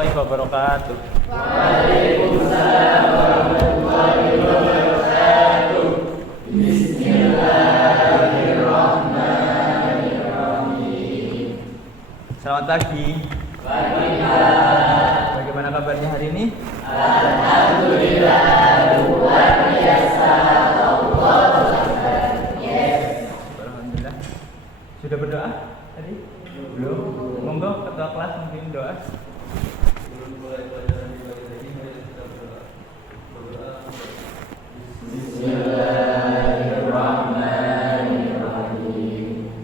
warahmatullahi wabarakatuh. Waalaikumsalam warahmatullahi wabarakatuh. Bismillahirrahmanirrahim. Selamat pagi. Bagaimana kabarnya hari ini? Alhamdulillah, luar biasa. Allahu Akbar. Yes. Alhamdulillah. Sudah berdoa tadi? Belum. Monggo ketua kelas mungkin doa. Sebelum mulai pelajaran di pagi tadi, mari kita berdoa. Bismillahirrahmanirrahim.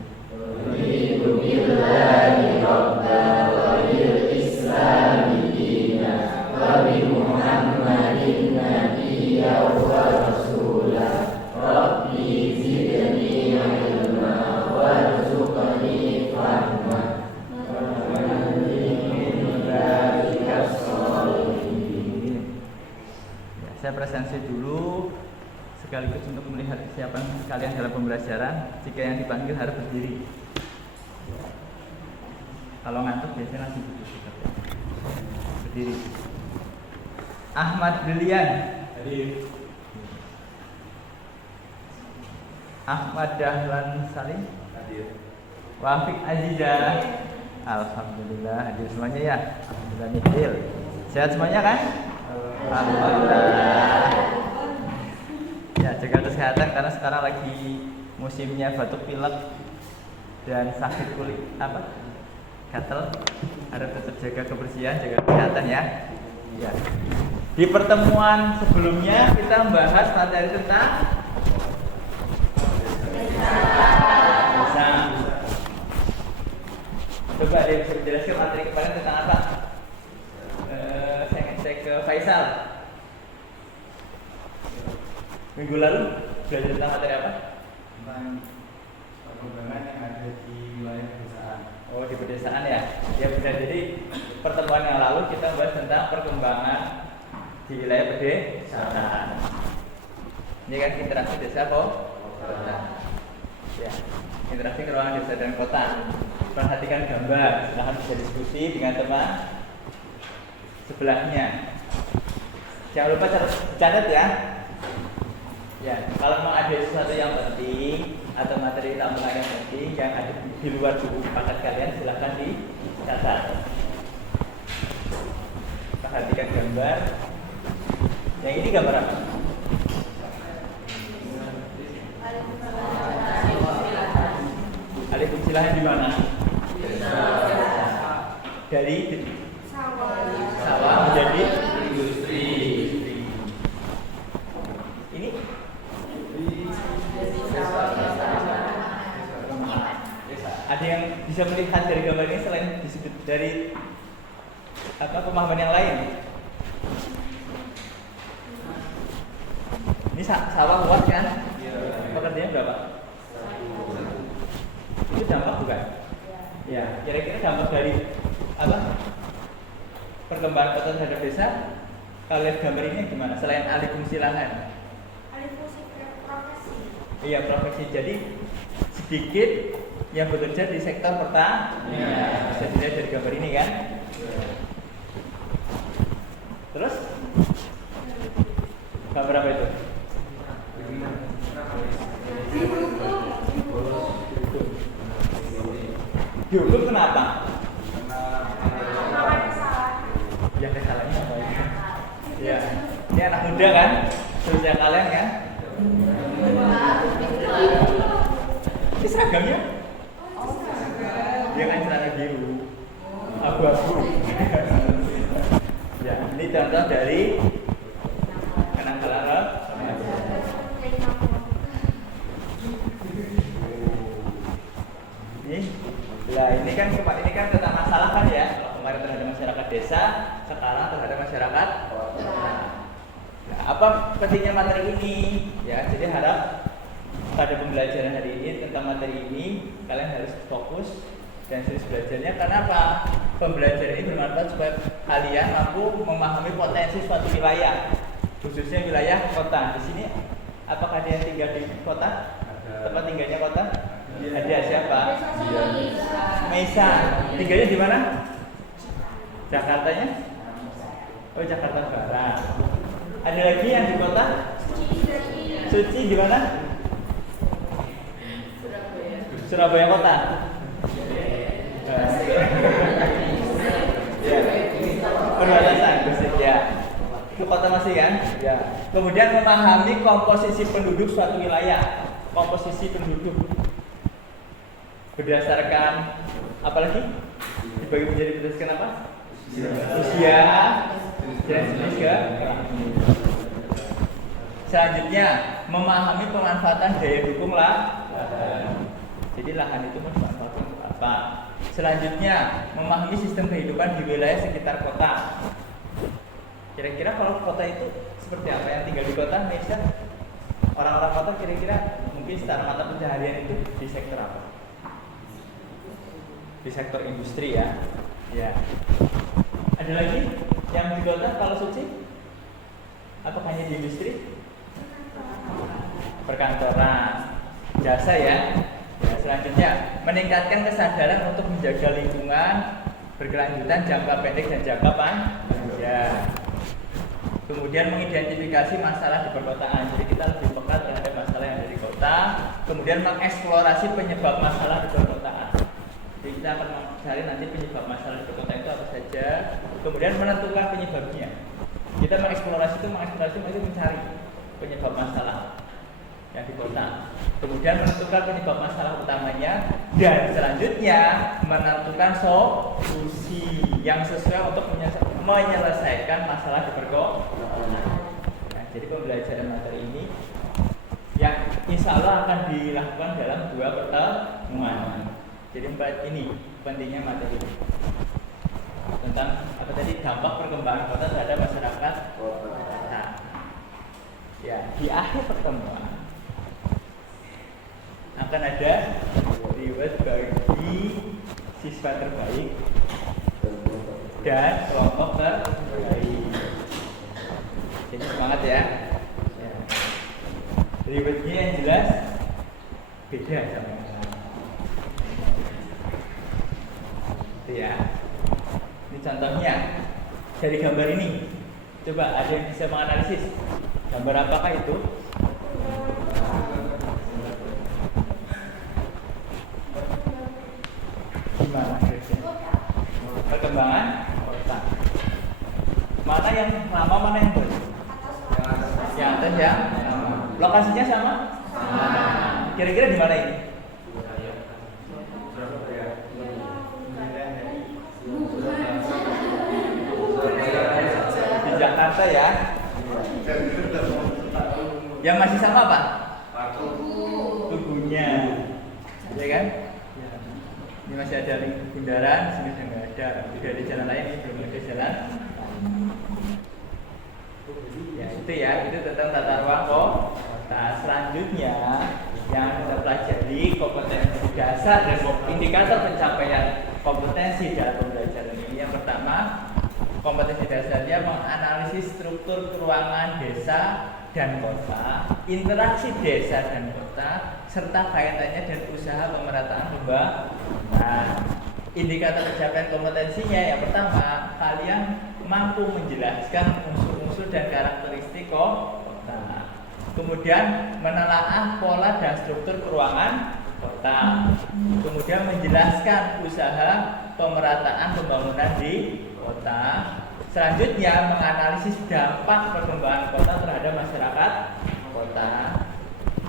Raditu billahi rabban wa bil islami dinan wa bi Muhammadin nabiyyan wa rasulah. Rabbi zidni ilma warzuqni fahma. Saya presentasi dulu sekaligus untuk melihat kesiapan kalian dalam pembelajaran. Jika yang dipanggil harus berdiri. Kalau ngantuk biasanya langsung duduk. Berdiri. Ahmad Brilian. Hadir. Ahmad Dahlan Salim. Hadir. Wafik Aziza. Alhamdulillah hadir semuanya ya. Alhamdulillah nihil. Sehat semuanya kan? Alhamdulillah. Ya, jaga kesehatan karena sekarang lagi musimnya batuk pilek dan sakit kulit gatal. Harus tetap jaga kebersihan, jaga kesehatan ya. Ya. Di pertemuan sebelumnya kita membahas materi tentang desa. Coba dia bisa menjelaskan materi kemarin tentang apa? Saya ngecek ke Faisal. Minggu lalu belajar tentang materi apa? Tentang perkembangan yang ada di wilayah pedesaan. Oh, di pedesaan ya. Ya bisa jadi pertemuan yang lalu kita membahas tentang perkembangan di wilayah pedesaan. Ini kan interaksi desa kota. Ya, interaksi keruangan desa dan kota. Perhatikan gambar, silahkan bisa diskusi dengan teman sebelahnya. Jangan lupa catat ya. Ya, kalau mau ada sesuatu yang penting atau materi tambahan yang penting yang ada di luar buku paket kalian silahkan dicatat. Perhatikan gambar. Yang ini gambar apa? Alif silahkan di mana? Dari sawah menjadi industri. Ini ada yang bisa melihat dari gambar ini selain disebut dari pemahaman yang lain? Ini sawah luas kan? Pekerjaannya berapa? Itu dampak bukan? Ya, kira-kira dampak dari perkembangan kota terhadap desa. Kalau lihat gambar ini gimana? Selain alih fungsi lahan, alih fungsi profesi. Iya, profesi. Jadi sedikit yang bekerja di sektor pertanian. Bisa dilihat dari gambar ini kan? Terus gambar apa itu? Dihukum kenapa? Ya kesalahannya apa ya? Ya, ini anak muda kan? Seusia kalian kan? Ini seragamnya? Dia kan celana biru, abu-abu. Ya, ini contoh dari kenakalan ini kan tentang masalah kan ya. Kalau kemarin terhadap masyarakat desa, sekarang terhadap masyarakat kota. Nah, apa pentingnya materi ini? Ya, jadi harap pada pembelajaran hari ini tentang materi ini kalian harus fokus dan serius belajarnya. Karena apa? Pembelajaran ini bermanfaat supaya kalian mampu memahami potensi suatu wilayah, khususnya wilayah kota. Di sini, apakah dia tinggal di kota? Tempat tinggalnya kota? Ada siapa? Mesa. Tinggalnya di mana? Jakartanya? Oh, Jakarta Barat. Ada lagi yang di kota? Suci di mana? Surabaya kota. Ya. Perbatasan Gresik ya. Itu kota masih kan? Ya. Kemudian memahami komposisi penduduk suatu wilayah. Komposisi penduduk berdasarkan apa lagi? Dibagi menjadi berdasarkan apa? Usia, jenis ke. Selanjutnya memahami pemanfaatan daya dukung lahan. Jadi lahan itu dimanfaatkan untuk apa? Selanjutnya memahami sistem kehidupan di wilayah sekitar kota. Kira-kira kalau kota itu seperti apa yang tinggal di kota, Indonesia? Orang-orang kota kira-kira mungkin secara mata pencaharian itu di sektor apa? Di sektor industri ya. Ya. Ada lagi yang di kota kalau Suci? Apakah hanya di industri? Perkantoran, jasa ya. Ya, selanjutnya meningkatkan kesadaran untuk menjaga lingkungan berkelanjutan jangka pendek dan jangka panjang. Kemudian mengidentifikasi masalah di perkotaan. Jadi kita lebih peka terhadap masalah yang ada di kota. Kemudian mengeksplorasi penyebab masalah di perkotaan. Jadi kita akan mencari nanti penyebab masalah di perkotaan itu apa saja. Kemudian menentukan penyebabnya. Kita mengeksplorasi itu mencari penyebab masalah yang di kota. Kemudian menentukan penyebab masalah utamanya dan selanjutnya menentukan solusi yang sesuai untuk menyelesaikan masalah di perkotaan. Nah, jadi pembelajaran materi ini yang insya Allah akan dilakukan dalam 2 pertemuan. Jadi ini pentingnya materi tentang apa tadi, dampak perkembangan kota terhadap masyarakat kota. Ya, di akhir pertemuan akan ada reward bagi siswa terbaik dan kelompok terbaik. Jadi semangat ya. Rewardnya yang jelas beda sama yang lain. Itu ya. Ini contohnya dari gambar ini. Coba ada yang bisa menganalisis gambar apakah itu? Gimana perkembangan kota? Mana yang lama, mana yang baru? Yang atas ya. Lokasinya sama? Kira-kira di mana ini? Di Jakarta ya. Yang masih sama apa? Tubuhnya, ya kan? Ini masih ada bundaran, sini sudah nggak ada. Tidak ada jalan lain, ini belum ada jalan. Ya itu ya, itu tentang tata ruang kota. Selanjutnya yang kita pelajari kompetensi dasar dan indikator pencapaian kompetensi dalam pembelajaran ini. Yang pertama, kompetensi dasarnya menganalisis struktur keuangan desa dan kota, interaksi desa dan kota, serta kaitannya dan usaha pemerataan pembangunan. Indikator pencapaian kompetensinya yang pertama, kalian mampu menjelaskan unsur-unsur dan karakteristik kota. Kemudian menelaah pola dan struktur keuangan kota. Kemudian menjelaskan usaha pemerataan pembangunan di kota. Selanjutnya menganalisis dampak perkembangan kota terhadap masyarakat kota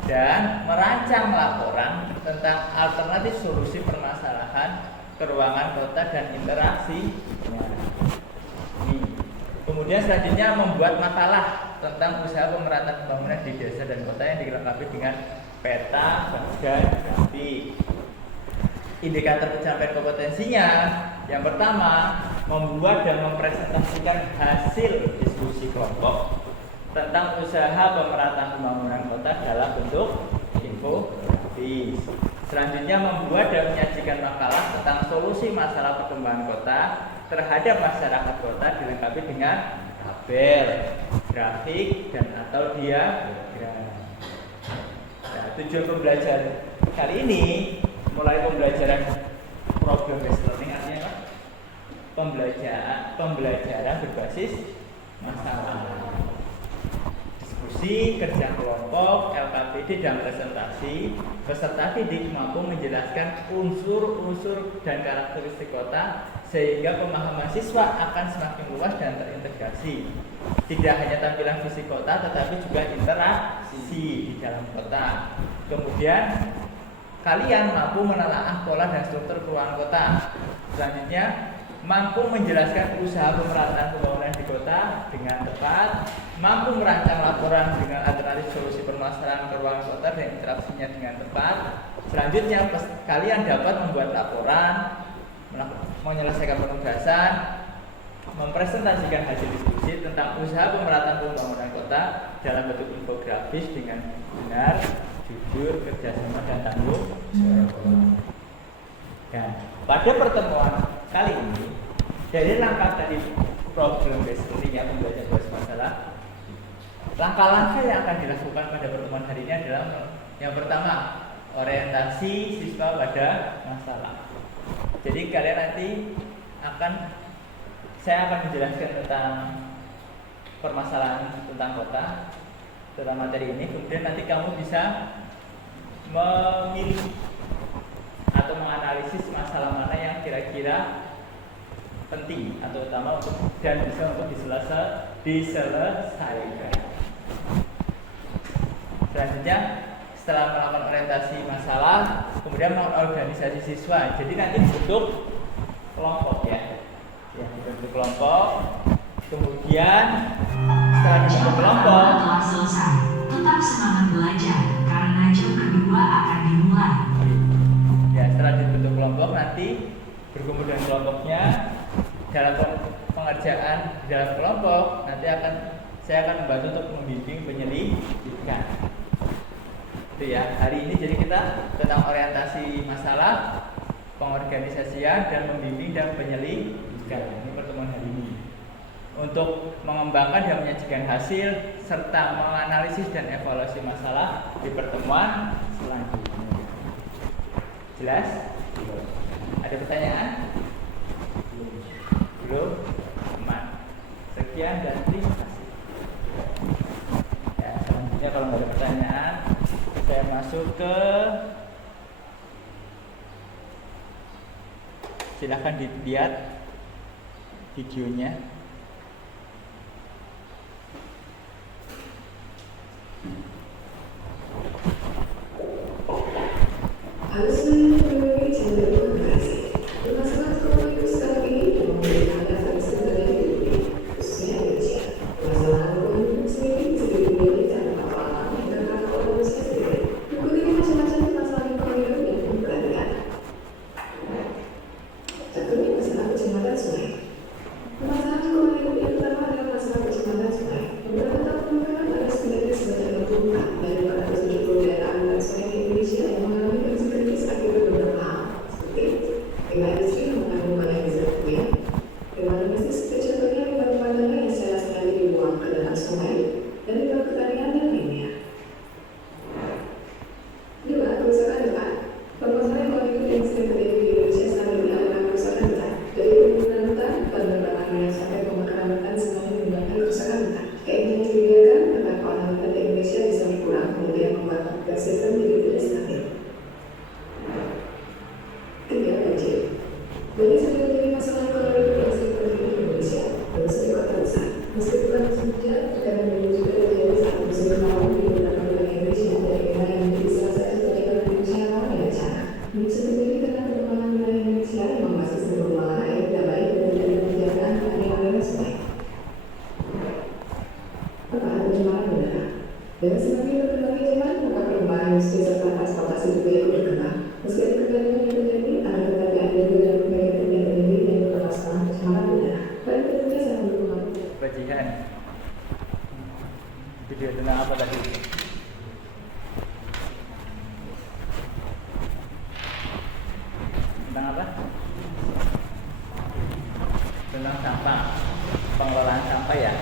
dan merancang laporan tentang alternatif solusi permasalahan keuangan kota dan interaksinya. Kemudian selanjutnya membuat makalah tentang usaha pemerataan pembangunan di desa dan kota yang dilengkapi dengan peta dan grafik. Indikator pencapaian kompetensinya yang pertama, membuat dan mempresentasikan hasil diskusi kelompok tentang usaha pemerataan pembangunan kota dalam bentuk infografis. Selanjutnya membuat dan menyajikan makalah tentang solusi masalah perkembangan kota terhadap masyarakat kota dilengkapi dengan tabel, grafik, dan atau diagram. Nah, tujuan pembelajaran kali ini mulai pembelajaran problem based learning artinya apa? pembelajaran berbasis masalah. Diskusi, kerja kelompok, LKPD dan presentasi, peserta didik mampu menjelaskan unsur-unsur dan karakteristik kota sehingga pemahaman siswa akan semakin luas dan terintegrasi. Tidak hanya tampilan fisik kota tetapi juga interaksi di dalam kota. Kemudian kalian mampu menelaah pola dan struktur keuangan kota. Selanjutnya, mampu menjelaskan usaha pemerataan pembangunan di kota dengan tepat, mampu merancang laporan dengan alternatif solusi permasalahan keuangan kota dan interaksinya dengan tepat. Selanjutnya, kalian dapat membuat laporan, menyelesaikan penugasan, mempresentasikan hasil diskusi tentang usaha pemerataan pembangunan kota dalam bentuk infografis dengan benar, jujur, kerjasama dan tanggung jawab. Dan pada pertemuan kali ini, dari langkah tadi problem based learning pembelajaran berbasis masalah, langkah-langkah yang akan dilakukan pada pertemuan hari ini adalah yang pertama, orientasi siswa pada masalah. Jadi kalian nanti saya akan menjelaskan tentang permasalahan tentang kota, tentang materi ini. Kemudian nanti kamu bisa memilih atau menganalisis masalah mana yang kira-kira penting atau utama dan bisa untuk diselesaikan. Selanjutnya, setelah melakukan orientasi masalah, kemudian mengorganisasi siswa. Jadi nanti dibentuk kelompok ya, dibentuk kelompok. Kemudian setelah dibentuk kelompok, telah selesai. Tetap semangat belajar karena jam kedua akan dimulai. Ya, setelah dibentuk kelompok nanti berkumpul dengan kelompoknya dalam pengerjaan di dalam kelompok nanti saya akan membantu untuk membimbing penyelidikan. Itu ya, hari ini jadi kita tentang orientasi masalah, pengorganisasian dan membimbing dan penyelidikan. Ini pertemuan hari ini. Untuk mengembangkan dan menyajikan hasil serta menganalisis dan evaluasi masalah di pertemuan selanjutnya. Jelas? Ada pertanyaan? Belum? Aman. Sekian dan terima kasih. Ya, selanjutnya kalau nggak ada pertanyaan, saya masuk ke silakan dilihat videonya. Harus memenuhi jalur komunikasi. Permasalahan komunitas saat ini memiliki alasan sebenarnya tinggi, khususnya Indonesia. Permasalahan komunitas ini bisa dilihat dalam apa-apa dan apa manusia sendiri. Mengikuti macam-macam permasalahan komunitas yang memperhatikan. Contohnya masalah kecematan sungai. Permasalahan komunitas yang pertama adalah masalah kecematan sungai. Beberapa tahun belakangan ada setidaknya sebanyak 64 dari 470 daerah aliran sungai di Indonesia yang mengalami krisis akibat beberapa hal, seperti limbah industri mengandung banyak zat kimia, limbah domestik seperti contohnya limbah rumah tangga yang secara sengaja dibuang ke dalam sungai, dan limbah pertanian yang lainnya. 2. Kerusakan hutan. Permasalahan komunitas yang sering terjadi di Indonesia saat ini adalah kerusakan hutan. Dari pembunuhan hutan, penebangan minyak sampai pemakaran hutan semuanya menyebabkan kerusakan hutan. Keinginan dibiarkan tentang kawasan hutan di Indonesia bisa berkurang, kemudian membuat ekosistem menjadi tidak stabil. 3. Banjir. Banjir sering menjadi masalah ekonomi yang sering terjadi di Indonesia, terutama di kota besar. Meski bukan musim hujan, terkadang banjir juga terjadi saat musim kemarau di beberapa wilayah Indonesia, dan inilah yang menjadi salah satu penyebab Indonesia yang ramai bencana. Ini bisa terjadi karena perkembangan wilayah Indonesia yang memasuki sumber pengolahan air tidak baik dan tidak menjaga aliran sungai. 4. Pencemaran udara. Dengan semakin berkembangnya zaman, maka perubahan industri serta transportasi juga ikut berkembang. Meski ada perbedaan yang terjadi, ada tetapi ada juga dalam perbedaan yang terjadi yang bermasalah pencemaran udara. Baik tentunya sangat berpengaruh. Bajikan. Video tentang apa tadi? Tentang apa? Tentang sampah, pengelolaan sampah ya.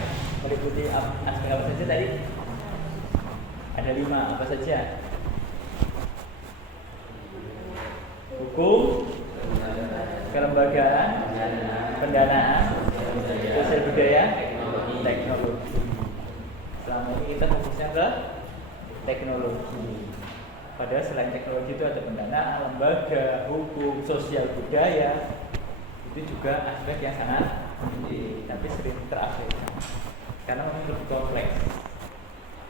Meliputi aspek apa saja tadi? Ada 5, apa saja? Hukum, kelembagaan, pendanaan, sosial budaya, teknologi. Selama ini kita fokusnya ke teknologi. Padahal selain teknologi itu ada pendanaan, lembaga, hukum, sosial budaya. Itu juga aspek yang sangat penting, tapi sering terabaikan karena memang lebih kompleks,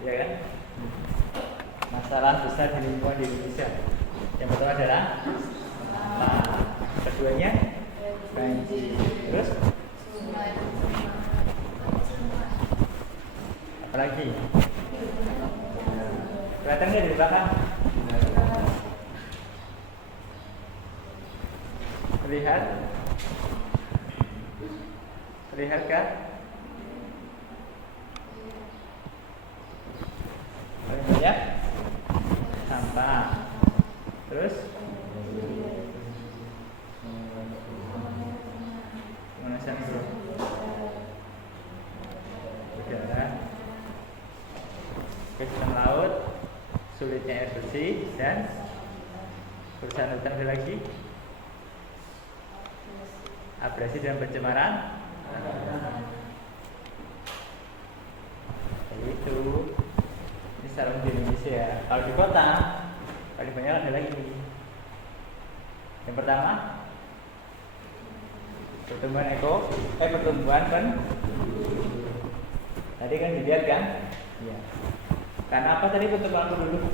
ya kan? Masalah besar di lingkungan di Indonesia. Yang pertama adalah keduanya banjir. Terus apalagi? Kelihatan nggak di belakang? Lihat, lihat kan? Paling banyak sampah. Terus mana satu? Udara, kerusakan laut, sulitnya air bersih, dan kerusakan hutan. Ada lagi? Abrasi dan pencemaran. Itu ini secara di Indonesia. Kalau di kota paling banyak ada lagi. Yang pertama pertumbuhan tadi kan dilihat kan? Iya. Karena apa tadi pertumbuhan penduduk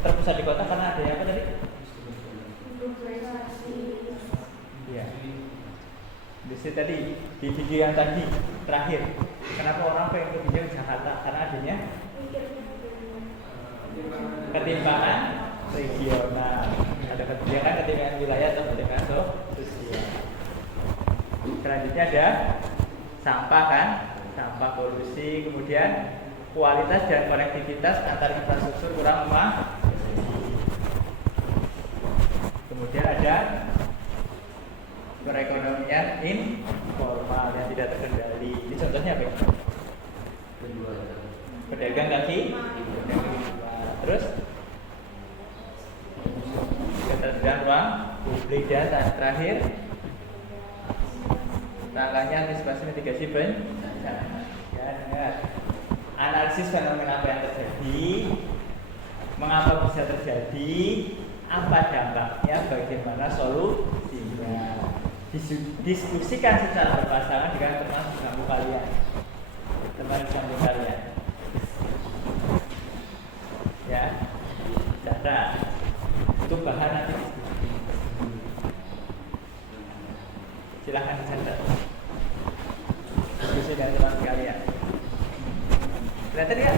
terpusat di kota karena ada apa tadi? Iya. Industri tadi di video yang tadi terakhir, kenapa orang pengen ke pinjam Jakarta? Karena adanya ketimpangan regional, ada ketimpangan wilayah atau ketimpangan sosial. Selanjutnya ada sampah kan, sampah polusi, kemudian kualitas dan konektivitas antar infrastruktur kurang kemudian ada perekonomian informal yang tidak terkendali. Ini contohnya apa? Pedagang kaki lima. Terus ketersediaan ruang publik, dan terakhir rangkanya antisipasi mitigasi bencana. Ya, dengar. Analisis fenomena apa yang terjadi, mengapa bisa terjadi, apa dampaknya, bagaimana solusinya. Diskusikan secara berpasangan dengan teman kamu kalian, ya. Cara itu bahan nanti silahkan dicatat, diskusi dengan teman kalian. Kelihatan ya?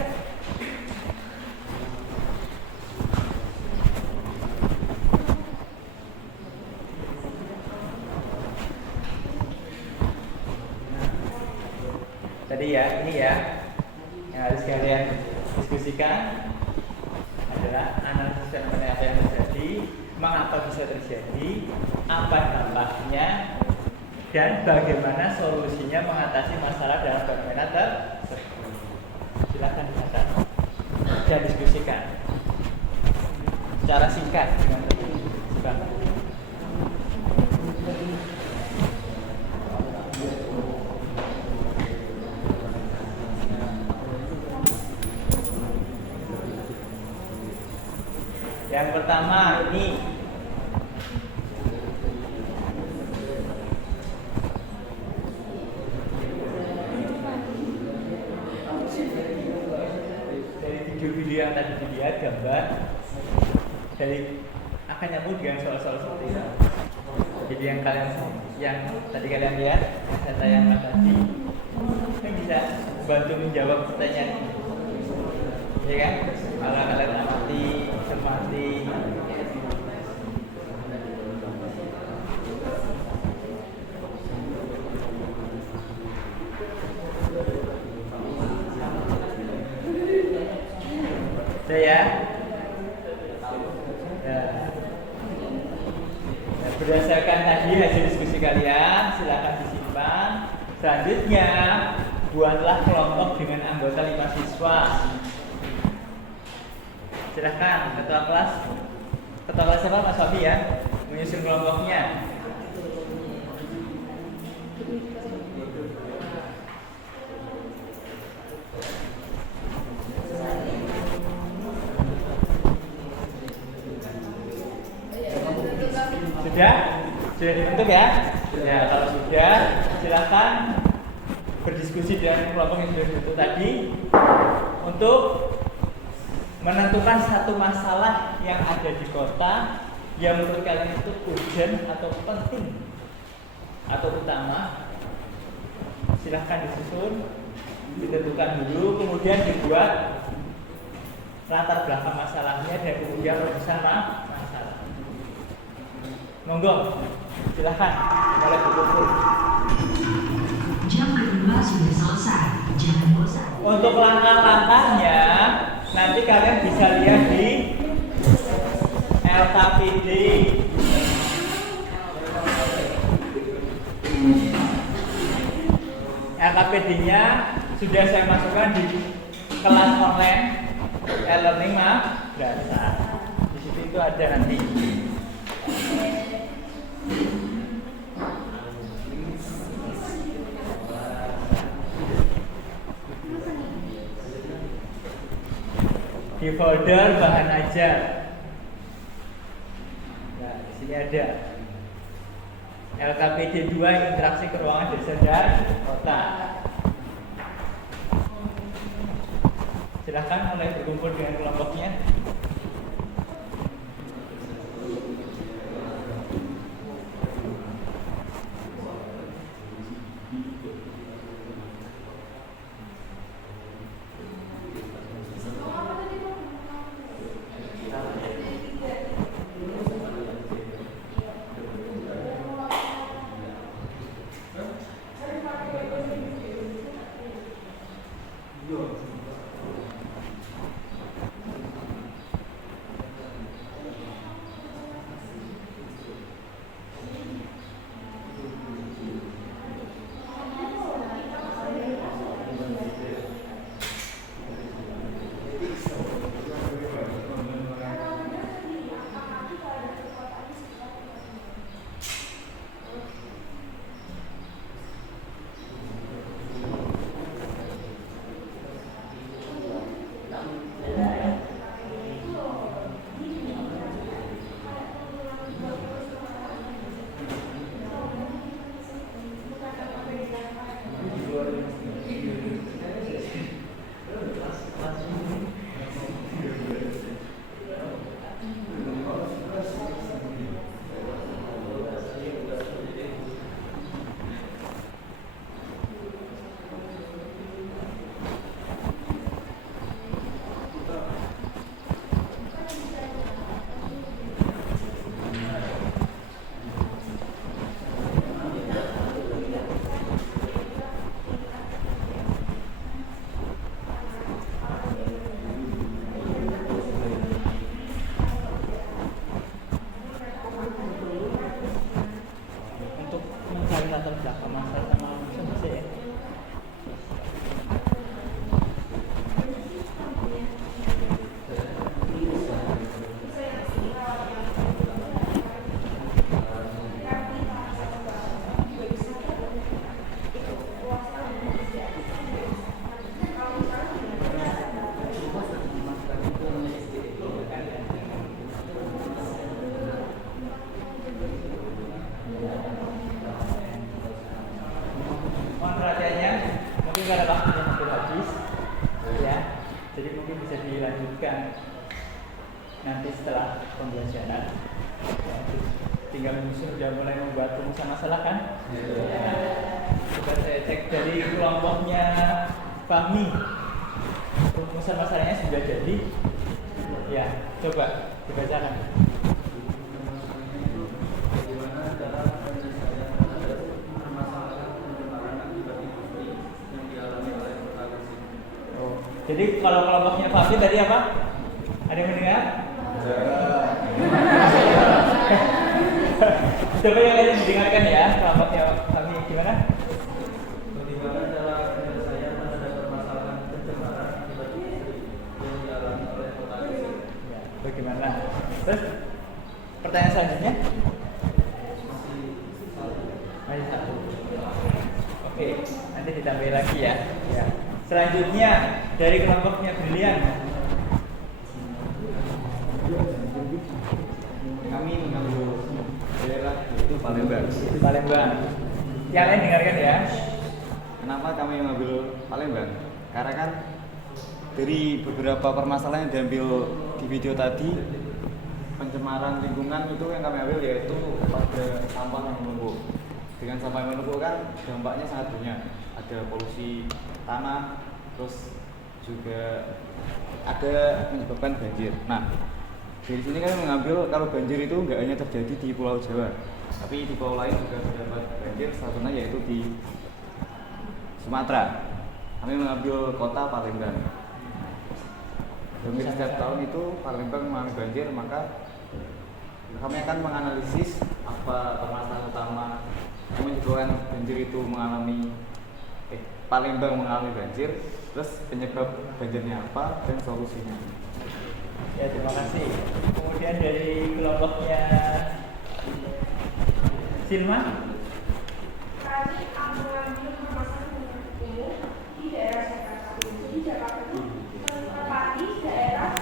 Tadi ya, ini ya yang harus kalian diskusikan adalah analisis fenomena apa yang terjadi, mengapa bisa terjadi, apa dampaknya, dan bagaimana solusinya mengatasi masalah dalam fenomena tersebut. Silakan dicatat dan diskusikan secara singkat dengan silakan. Yang pertama ini dari video yang tadi dilihat gambar dari akan nyambung dengan soal-soal seperti ini. Jadi yang tadi kalian lihat, yang saya tayangkan tadi, ini bisa bantu menjawab pertanyaan ini, ya kan? Kalau kalian amati, cermati. Saya berdasarkan tadi hasil diskusi kalian, silakan disimpan. Selanjutnya, buatlah kelompok dengan anggota 5 siswa. Silahkan ketua kelas siapa? Mas Fabi ya, menyusun kelompoknya. Sudah? Sudah dibentuk ya? Ya, kalau sudah, silakan berdiskusi dengan kelompok yang sudah dibentuk tadi untuk menentukan satu masalah yang ada di kota yang menurut kalian itu urgent atau penting atau utama. Silahkan disusun, ditentukan dulu, kemudian dibuat latar belakang masalahnya dan kemudian rumusan masalah. Monggo, silahkan mulai berkumpul. Jam kedua sudah selesai, jangan bosan. Untuk langkah-langkahnya nanti kalian bisa lihat di LKPD. LKPD-nya sudah saya masukkan di kelas online e-learning madrasah. Di situ itu ada nanti. Di folder bahan ajar. Nah, di sini ada LKPD 2 interaksi keuangan desa dan kota. Silahkan mulai berkumpul dengan kelompoknya. Karena waktunya hampir habis, ya, jadi mungkin bisa dilanjutkan nanti setelah pembelajaran. Ya, tinggal menyusun, sudah mulai membuat rumusan masalah kan? Ya. Coba saya cek dari kelompoknya Fahmi, rumusan masalahnya sudah jadi. Ya, coba dibacakan. Jadi kalau kelompoknya Fahmi tadi apa? Ada yang mendengar? Coba yang lain mendengarkan ya, kelompoknya Fahmi gimana? Bagaimana cara penyelesaian terhadap permasalahan pencemaran akibat yang dialami oleh kota Gresik? Ya, bagaimana? Terus pertanyaan selanjutnya? Masih satu. Masih satu. Oke, nanti ditambah lagi ya. Ya. Selanjutnya dari kelompoknya Brilian. Kami mengambil daerah yaitu Palembang. Palembang. Yang lain dengarkan ya. Kenapa kami mengambil Palembang? Karena kan dari beberapa permasalahan yang diambil di video tadi, pencemaran lingkungan itu yang kami ambil yaitu pada sampah yang menumpuk. Dengan sampah yang menumpuk kan dampaknya sangat banyak. Ada polusi tanah, terus juga ada menyebabkan banjir. Nah, dari sini kami mengambil kalau banjir itu nggak hanya terjadi di Pulau Jawa, tapi di pulau lain juga terdapat banjir, salah satunya yaitu di Sumatera. Kami mengambil kota Palembang. Hampir setiap tahun itu Palembang mengalami banjir, maka kami akan menganalisis apa permasalahan utama yang menyebabkan banjir itu Palembang mengalami banjir, terus penyebab banjirnya apa dan solusinya. Ya, terima kasih. Kemudian dari kelompoknya Silma. Kami mengambil permasalahan umum di daerah Jakarta. Jadi Jakarta itu menempati daerah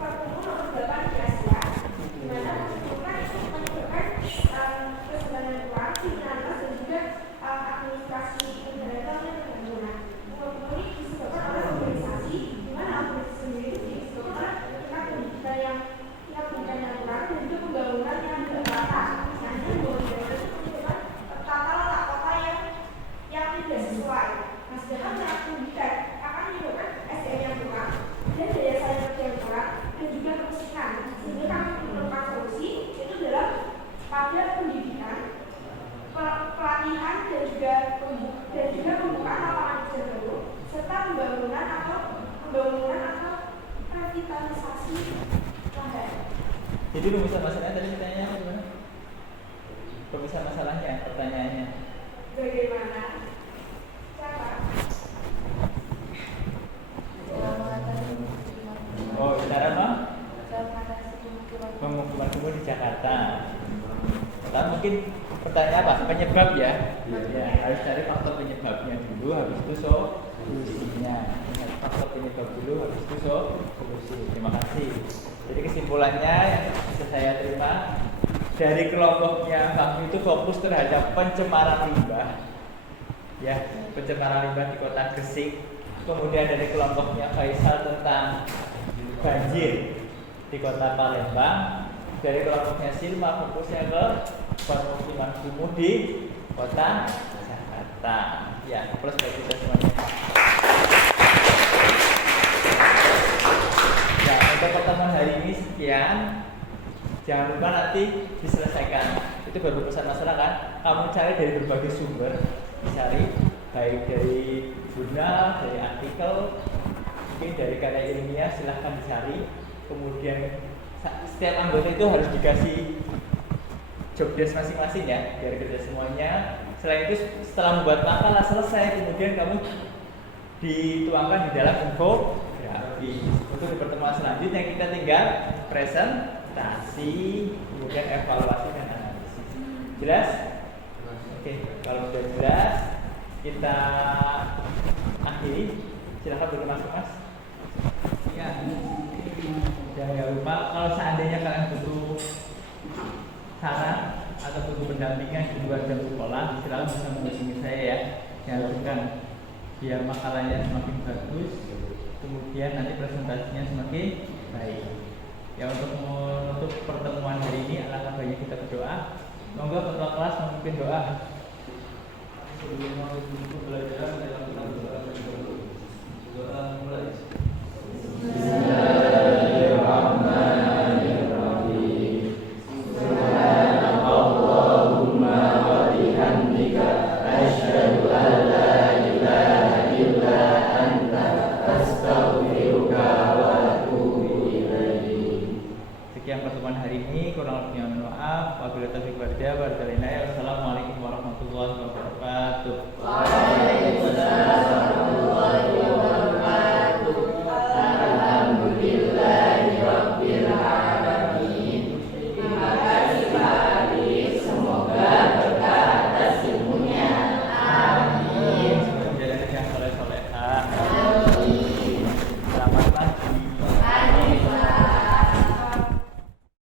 pertemuan nomor 8 di Asia, di mana pertemuan itu menyebabkan kesebaran kurang, kriminalitas dan juga administrasi internasional yang berguna. Pertemuan ini disebabkan oleh organisasi, di mana organisasi sendiri itu disebabkan oleh tingkat pendidikan yang kurang dan juga pembangunan yang tidak merata. Misalnya bahwa di daerah itu menyebabkan tata letak kota yang tidak sesuai. Nah, sedangkan secara pendidikan akan menyebabkan SDM yang kurang dan daya saing kerja yang kurang dan juga kemiskinan. Sehingga kami menemukan solusi itu adalah pada pendidikan, pelatihan dan juga pembukaan lapangan kerja baru serta pembangunan atau revitalisasi lahan. Jadi rumusan masalahnya tadi pertanyaannya apa gimana? Rumusan masalahnya, pertanyaannya. Bagaimana cara Oh, cara apa? Pemukiman kumuh di Jakarta. Pertama mungkin pertanyaan apa? Penyebab ya? Ya, harus cari faktor penyebabnya dulu, habis itu solusinya. Faktor penyebab dulu, habis itu solusi. Terima kasih. Jadi kesimpulannya yang bisa saya terima dari kelompoknya Fahmi itu fokus terhadap pencemaran limbah, ya, pencemaran limbah di kota Gresik. Kemudian dari kelompoknya Faisal tentang banjir di kota Palembang. Dari kelompoknya Silma fokusnya ke pemukiman kumuh di kota Jakarta. Ya, plus bagi kita semuanya. Ya, untuk pertemuan hari ini sekian. Jangan lupa nanti diselesaikan. Itu baru pesan masyarakat. Kamu cari dari berbagai sumber, dicari baik dari jurnal, dari artikel, mungkin dari karya ilmiah, silahkan dicari. Kemudian setiap anggota itu harus dikasih job desk masing-masing ya, biar kerja semuanya. Selain itu setelah membuat makalah selesai, kemudian kamu dituangkan di dalam infografi. Untuk di pertemuan selanjutnya kita tinggal presentasi, kemudian evaluasi dan analisis. Jelas? Oke, kalau sudah jelas kita akhiri. Silakan beri masuk mas. Ya. Jangan lupa kalau seandainya kalian butuh saran atau butuh pendampingan di luar jam sekolah, silakan bisa menghubungi saya ya. Diharapkan biar makalahnya semakin bagus, kemudian nanti presentasinya semakin baik. Ya, untuk menutup pertemuan hari ini, alangkah baiknya kita berdoa. Monggo ketua kelas memimpin doa. Sebelum menutup pelajaran dalam doa mulai. Sekian pertemuan hari ini, kurang lebihnya mohon maaf. Wabillahi taufiq wal hidayah. Assalamualaikum warahmatullahi wabarakatuh.